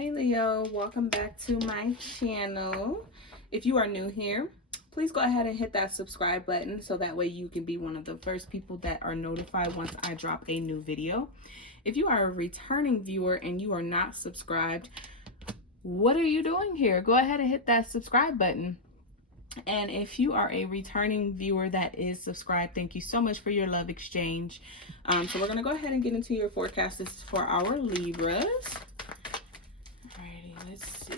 Hey Leo, welcome back to my channel. If you are new here, please go ahead and hit that subscribe button so that way you can be one of the first people that are notified once I drop a new video. If you are a returning viewer and you are not subscribed, what are you doing here? Go ahead and hit that subscribe button. And if you are a returning viewer that is subscribed, thank you so much for your love exchange. So we're going to go ahead and get into your forecast. This is for our Libras. Alrighty, let's see.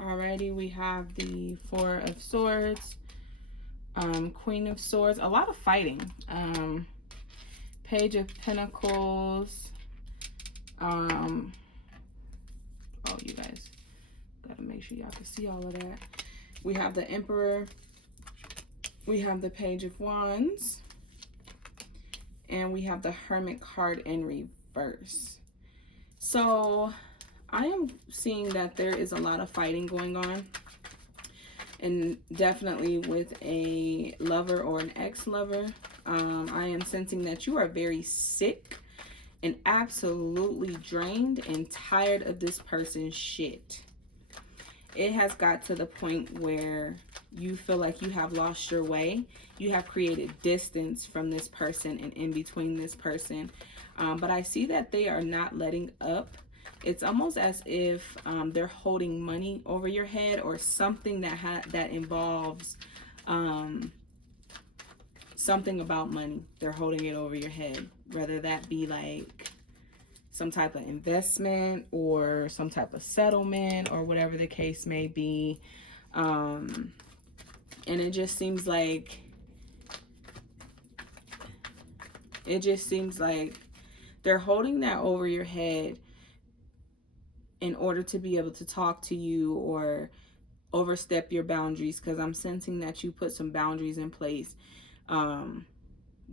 Alrighty, we have the Four of Swords, Queen of Swords, a lot of fighting, Page of Pentacles, oh, you guys gotta make sure y'all can see all of that. We have the Emperor, we have the Page of Wands, and we have the Hermit card in reverse. So I am seeing that there is a lot of fighting going on, and definitely with a lover or an ex-lover. I am sensing that you are very sick and absolutely drained and tired of this person's shit. It has got to the point where you feel like you have lost your way. You have created distance from this person and in between this person. But I see that they are not letting up. It's almost as if they're holding money over your head, or something that involves something about money. They're holding it over your head, whether that be like some type of investment or some type of settlement or whatever the case may be. And it just seems like they're holding that over your head in order to be able to talk to you or overstep your boundaries, because I'm sensing that you put some boundaries in place.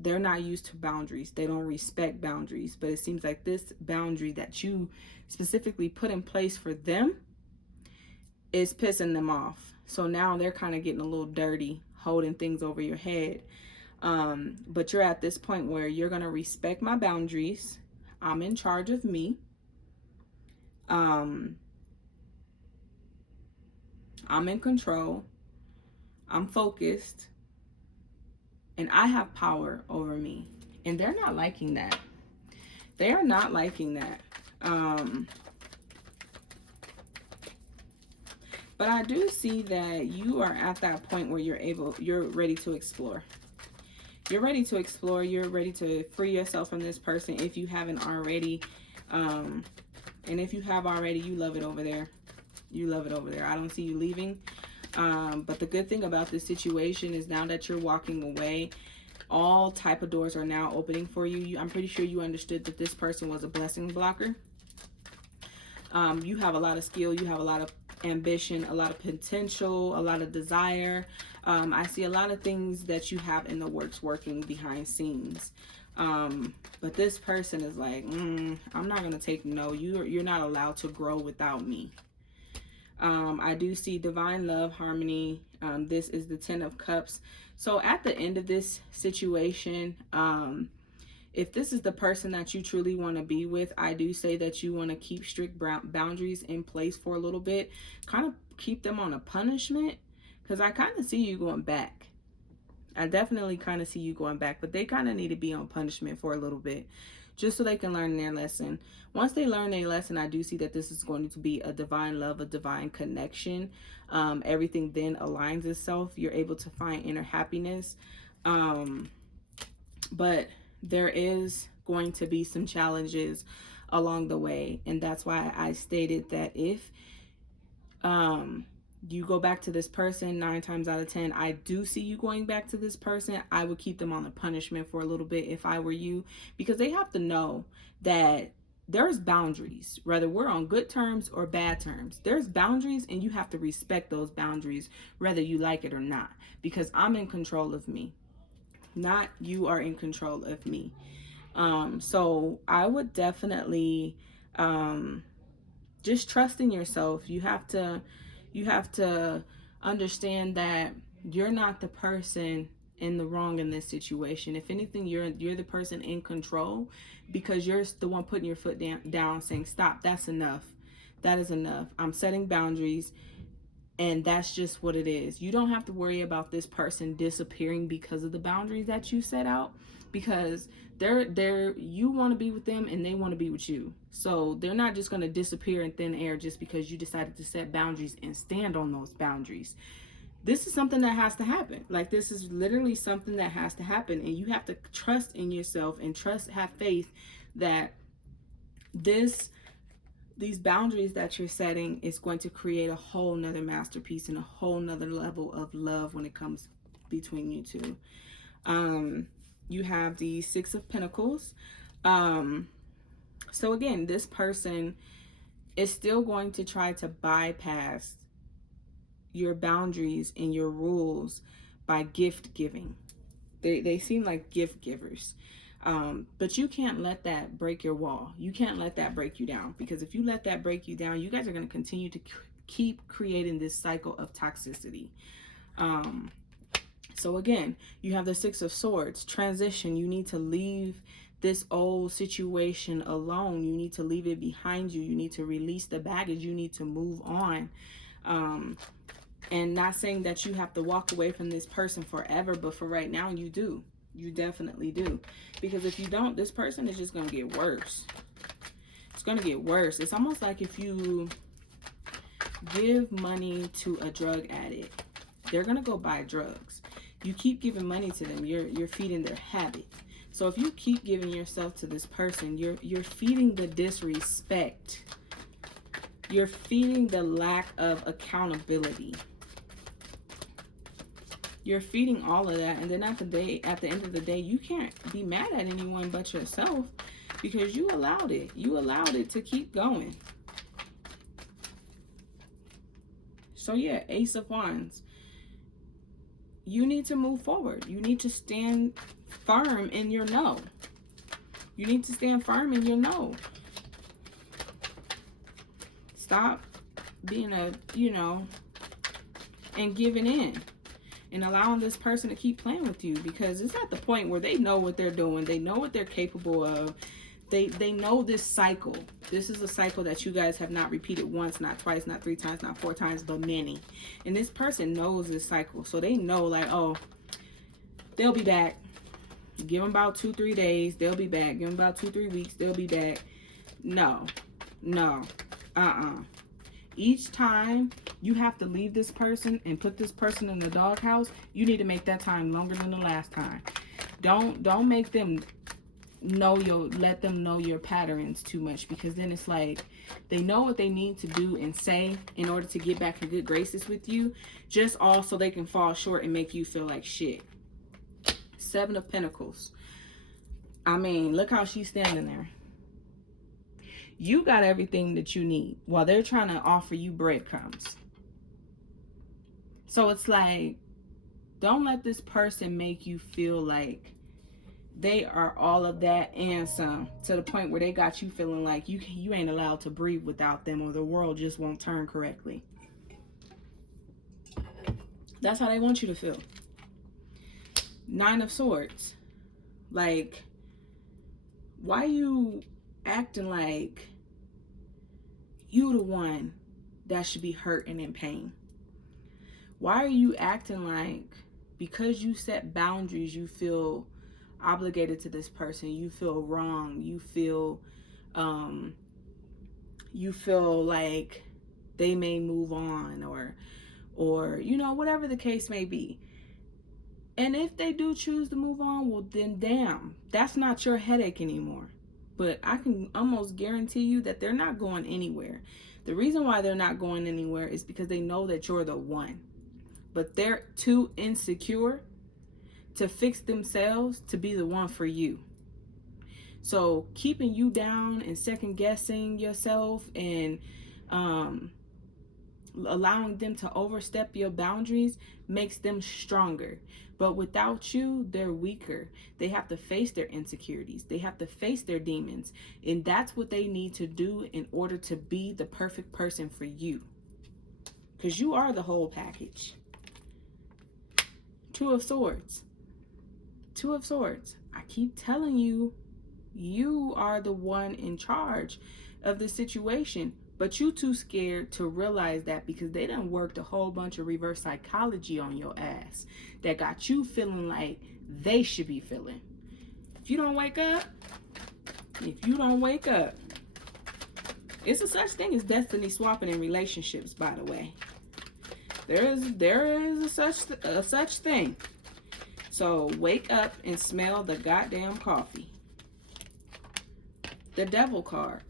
They're not used to boundaries. They don't respect boundaries, but it seems like this boundary that you specifically put in place for them is pissing them off. So now they're kind of getting a little dirty, holding things over your head. But you're at this point where you're going to respect my boundaries. I'm in charge of me. I'm in control. I'm focused. And I have power over me. And they're not liking that. They are not liking that. But I do see that you are at that point where you're ready to explore. You're ready to explore. You're ready to free yourself from this person if you haven't already. And if you have already, you love it over there. You love it over there. I don't see you leaving. But the good thing about this situation is now that you're walking away, all type of doors are now opening for you. I'm pretty sure you understood that this person was a blessing blocker. You have a lot of skill. You have a lot of ambition, a lot of potential, a lot of desire. I see a lot of things that you have in the works working behind scenes. But this person is like, I'm not going to take no. You're not allowed to grow without me. I do see divine love, harmony. This is the 10 of Cups. So at the end of this situation, if this is the person that you truly want to be with, I do say that you want to keep strict boundaries in place for a little bit. Kind of keep them on a punishment, because I kind of see you going back. I definitely kind of see you going back, but they kind of need to be on punishment for a little bit, just so they can learn their lesson. Once they learn their lesson, I do see that this is going to be a divine love, a divine connection. Everything then aligns itself. You're able to find inner happiness. But there is going to be some challenges along the way. And that's why I stated that if you go back to this person 9 times out of 10, I do see you going back to this person. I would keep them on the punishment for a little bit if I were you, because they have to know that there's boundaries, whether we're on good terms or bad terms. There's boundaries, and you have to respect those boundaries, whether you like it or not, because I'm in control of me, not you are in control of me. So I would definitely just trust in yourself. You have to understand that you're not the person in the wrong in this situation. If anything, you're the person in control, because you're the one putting your foot down saying, stop, that's enough. That is enough. I'm setting boundaries, and that's just what it is. You don't have to worry about this person disappearing because of the boundaries that you set out, because they're you want to be with them and they want to be with you. So they're not just going to disappear in thin air just because you decided to set boundaries and stand on those boundaries. This is something that has to happen. Like, this is literally something that has to happen, and you have to trust in yourself and have faith that these boundaries that you're setting is going to create a whole nother masterpiece and a whole nother level of love when it comes between you two. You have the Six of Pentacles. So again, this person is still going to try to bypass your boundaries and your rules by gift giving. They seem like gift givers. But you can't let that break your wall. You can't let that break you down, because if you let that break you down, you guys are going to continue to keep creating this cycle of toxicity. So again, you have the Six of Swords, transition. You need to leave this old situation alone. You need to leave it behind you. You need to release the baggage. You need to move on. And not saying that you have to walk away from this person forever, but for right now, you do. You definitely do. Because if you don't, this person is just going to get worse. It's going to get worse. It's almost like if you give money to a drug addict, they're going to go buy drugs. You keep giving money to them, you're feeding their habit. So if you keep giving yourself to this person, you're feeding the disrespect. You're feeding the lack of accountability. You're feeding all of that, and then at the end of the day, you can't be mad at anyone but yourself, because you allowed it. You allowed it to keep going. So yeah, Ace of Wands. You need to move forward. You need to stand firm in your no. You need to stand firm in your no. Stop being and giving in. And allowing this person to keep playing with you, because it's at the point where they know what they're doing. They know what they're capable of. They know this cycle. This is a cycle that you guys have not repeated once, not twice, not 3 times, not 4 times, but many. And this person knows this cycle. So they know, like, oh, they'll be back. Give them about 2-3 days. They'll be back. Give them about 2-3 weeks. They'll be back. No. Each time you have to leave this person and put this person in the doghouse, you need to make that time longer than the last time. Don't make them let them know your patterns too much, because then it's like they know what they need to do and say in order to get back in good graces with you, just all so they can fall short and make you feel like shit. Seven of Pentacles. I mean, look how she's standing there. You got everything that you need while they're trying to offer you breadcrumbs. So it's like, don't let this person make you feel like they are all of that and some, to the point where they got you feeling like you ain't allowed to breathe without them, or the world just won't turn correctly. That's how they want you to feel. Nine of Swords. Like, why you acting like you the one that should be hurt and in pain? Why are you acting like because you set boundaries, you feel obligated to this person, you feel wrong, you feel like they may move on, or whatever the case may be. And if they do choose to move on, well then damn, that's not your headache anymore. But I can almost guarantee you that they're not going anywhere. The reason why they're not going anywhere is because they know that you're the one. But they're too insecure to fix themselves to be the one for you. So keeping you down and second guessing yourself and allowing them to overstep your boundaries makes them stronger. But without you, they're weaker. They have to face their insecurities. They have to face their demons. And that's what they need to do in order to be the perfect person for you. Because you are the whole package. Two of Swords. Two of Swords. I keep telling you, you are the one in charge of the situation, but you too scared to realize that because they done worked a whole bunch of reverse psychology on your ass that got you feeling like they should be feeling. If you don't wake up, it's a such thing as destiny swapping in relationships, by the way. There is a such thing. So wake up and smell the goddamn coffee. The Devil card.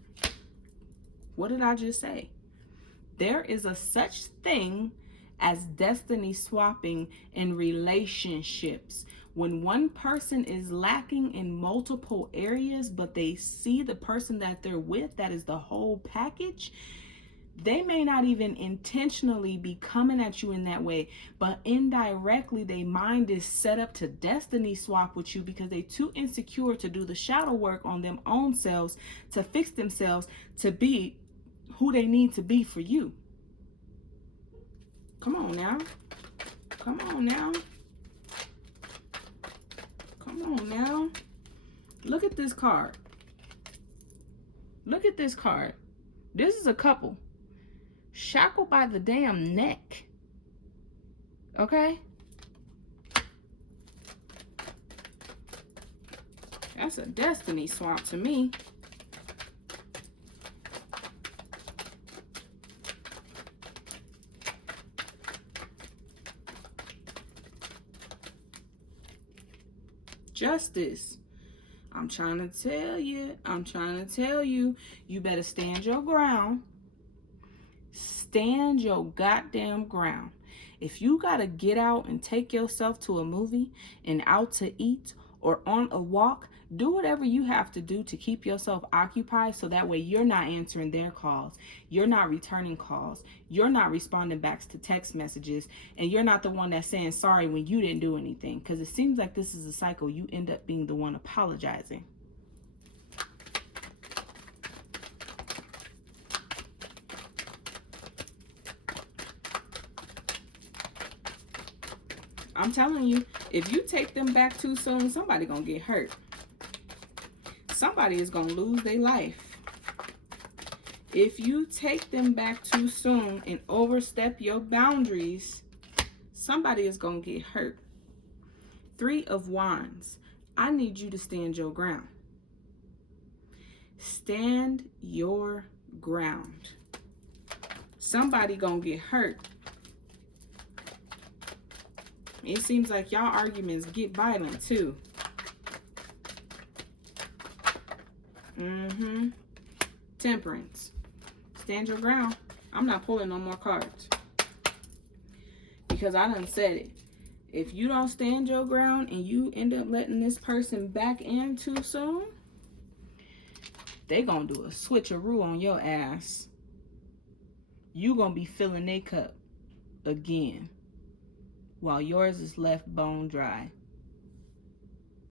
What did I just say? There is a such thing as destiny swapping in relationships. When one person is lacking in multiple areas, but they see the person that they're with, that is the whole package, they may not even intentionally be coming at you in that way, but indirectly their mind is set up to destiny swap with you because they're too insecure to do the shadow work on them own selves, to fix themselves, to be who they need to be for you. Come on now. Come on now. Come on now. Look at this card. Look at this card. This is a couple. Shackled by the damn neck. Okay? That's a destiny swap to me. Justice. I'm trying to tell you, you better stand your ground. Stand your goddamn ground. If you gotta get out and take yourself to a movie and out to eat or on a walk, do whatever you have to do to keep yourself occupied so that way you're not answering their calls, you're not returning calls, you're not responding back to text messages, and you're not the one that's saying sorry when you didn't do anything, because it seems like this is a cycle. You end up being the one apologizing. I'm telling you, if you take them back too soon, somebody gonna get hurt. Somebody is gonna lose their life. If you take them back too soon and overstep your boundaries, somebody is gonna get hurt. Three of Wands. I need you to stand your ground. Stand your ground. Somebody gonna get hurt. It seems like y'all arguments get violent too. Temperance. Stand your ground. I'm not pulling no more cards. Because I done said it. If you don't stand your ground and you end up letting this person back in too soon, they gonna do a switcheroo on your ass. You gonna be filling their cup again, while yours is left bone dry.